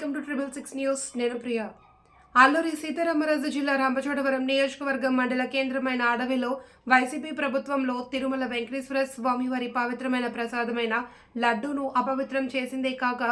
Welcome to triple six news. నేను ప్రియ. అల్లూరి సీతారామరాజు జిల్లా రంపచోడవరం నియోజకవర్గం మండల కేంద్రమైన అడవిలో వైసీపీ ప్రభుత్వంలో తిరుమల వెంకటేశ్వర స్వామివారి పవిత్రమైన ప్రసాదమైన లడ్డూను అపవిత్రం చేసిందే కాక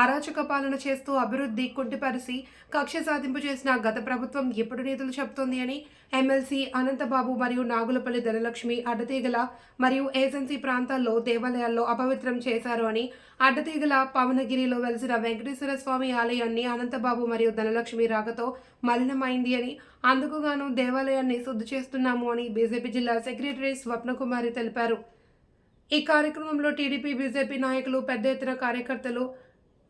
అరాచక పాలన చేస్తూ అభివృద్ధి కుంటిపరిచి కక్ష సాధింపు చేసిన గత ప్రభుత్వం ఎప్పుడు నీతులు చెబుతోంది అని ఎమ్మెల్సీ అనంతబాబు మరియు నాగులపల్లి ధనలక్ష్మి అడ్డతీగల మరియు ఏజెన్సీ ప్రాంతాల్లో దేవాలయాల్లో అపవిత్రం చేశారు అని అడ్డతీగల పవనగిరిలో వెలిసిన వెంకటేశ్వర స్వామి ఆలయాన్ని అనంతబాబు మరియు ధనలక్ష్మి రాకతో మలినమైంది అని అందుకుగాను దేవాలయాన్ని శుద్ధి చేస్తున్నాము అని బీజేపీ జిల్లా సెక్రటరీ స్వప్నకుమారి తెలిపారు. ఈ కార్యక్రమంలో టీడీపీ బీజేపీ నాయకులు పెద్ద ఎత్తున కార్యకర్తలు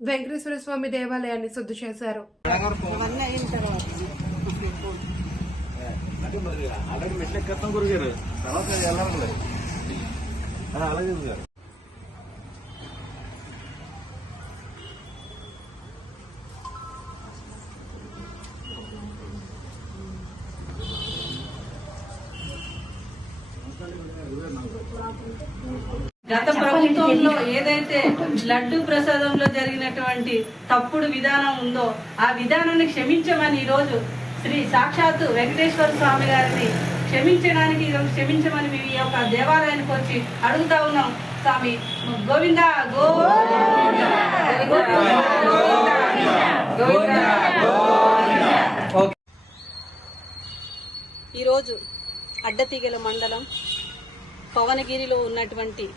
వెంకటేశ్వర స్వామి దేవాలయాన్ని శుద్ధి చేశారు. అలాగే గత ప్రభుత్వంలో ఏదైతే లడ్డు ప్రసాదంలో జరిగినటువంటి తప్పుడు విధానం ఉందో ఆ విధానాన్ని క్షమించమని ఈరోజు శ్రీ సాక్షాత్తు వెంకటేశ్వర స్వామి గారిని క్షమించడానికి ఈరోజు క్షమించమని మేము ఈ యొక్క దేవాలయానికి వచ్చి అడుగుతా ఉన్నాం. స్వామి గోవింద గోవింద ఈరోజు అడ్డతీగల మండలం పవనగిరిలో ఉన్నటువంటి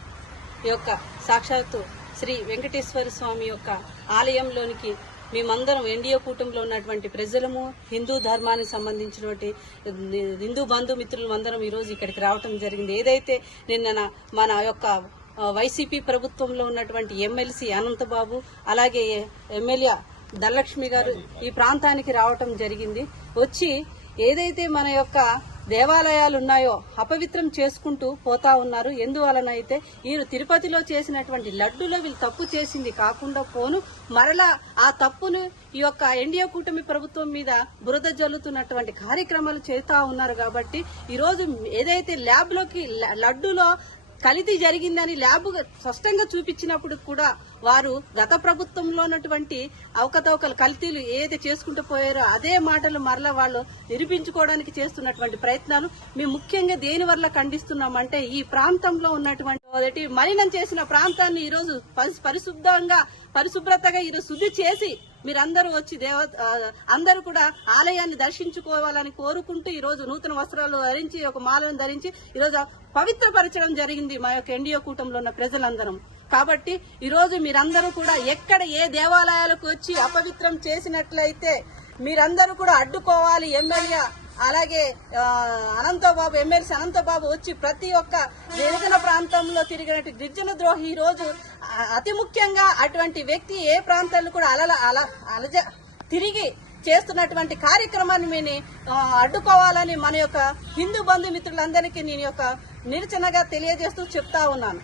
యొక్క సాక్షాత్తు శ్రీ వెంకటేశ్వర స్వామి యొక్క ఆలయంలోనికి మేమందరం ఎన్డీఏ కూటమిలో ఉన్నటువంటి ప్రజలము హిందూ ధర్మానికి సంబంధించినటువంటి హిందూ బంధుమిత్రులు అందరం ఈరోజు ఇక్కడికి రావటం జరిగింది. ఏదైతే నిన్న మన యొక్క వైసీపీ ప్రభుత్వంలో ఉన్నటువంటి ఎమ్మెల్సీ అనంతబాబు అలాగే ఎమ్మెల్యే ధనలక్ష్మి గారు ఈ ప్రాంతానికి రావటం జరిగింది. వచ్చి ఏదైతే మన యొక్క దేవాలయాలు ఉన్నాయో అపవిత్రం చేసుకుంటూ పోతా ఉన్నారు. ఎందువలన అయితే వీరు తిరుపతిలో చేసినటువంటి లడ్డులో వీళ్ళు తప్పు చేసింది కాకుండా పోను మరలా ఆ తప్పును ఈ యొక్క ఎన్డీఏ కూటమి ప్రభుత్వం మీద బురద జల్లుతున్నటువంటి కార్యక్రమాలు చేస్తా ఉన్నారు కాబట్టి ఈరోజు ఏదైతే ల్యాబ్లోకి లడ్డులో కల్తీ జరిగిందని ల్యాబ్ స్పష్టంగా చూపించినప్పుడు కూడా వారు గత ప్రభుత్వంలో ఉన్నటువంటి అవకతవకలు కల్తీలు ఏదైతే చేసుకుంటూ పోయారో అదే మాటలు మరలా వాళ్ళు నిరూపించుకోవడానికి చేస్తున్నటువంటి ప్రయత్నాలు. మేము ముఖ్యంగా దేని వల్ల ఖండిస్తున్నామంటే ఈ ప్రాంతంలో ఉన్నటువంటి మొదటి మలినం చేసిన ప్రాంతాన్ని ఈరోజు పరి- పరిశుభ్రంగా పరిశుభ్రతగా ఈరోజు శుద్ధి చేసి మీరందరూ వచ్చి దేవ అందరూ కూడా ఆలయాన్ని దర్శించుకోవాలని కోరుకుంటూ ఈ రోజు నూతన వస్త్రాలు ధరించి ఒక మాలను ధరించి ఈరోజు పవిత్రపరచడం జరిగింది మా యొక్క ఎన్డీఓ కూటంలో ఉన్న ప్రజలందరం. కాబట్టి ఈరోజు మీరందరూ కూడా ఎక్కడ ఏ దేవాలయాలకు వచ్చి అపవిత్రం చేసినట్లయితే మీరందరూ కూడా అడ్డుకోవాలి ఎమ్మెల్యే. అలాగే అనంతబాబు ఎమ్మెల్సీ అనంతబాబు వచ్చి ప్రతి ఒక్క గిరిజన ప్రాంతంలో తిరిగినట్టు గిరిజన ద్రోహి ఈ రోజు అతి ముఖ్యంగా అటువంటి వ్యక్తి ఏ ప్రాంతాల్లో కూడా అలల అల అలజ తిరిగి చేస్తున్నటువంటి కార్యక్రమాన్ని మేము అడ్డుకోవాలని మన యొక్క హిందూ బంధుమిత్రులందరికీ నేను యొక్క నిరచనగా తెలియజేస్తూ చెప్తా ఉన్నాను.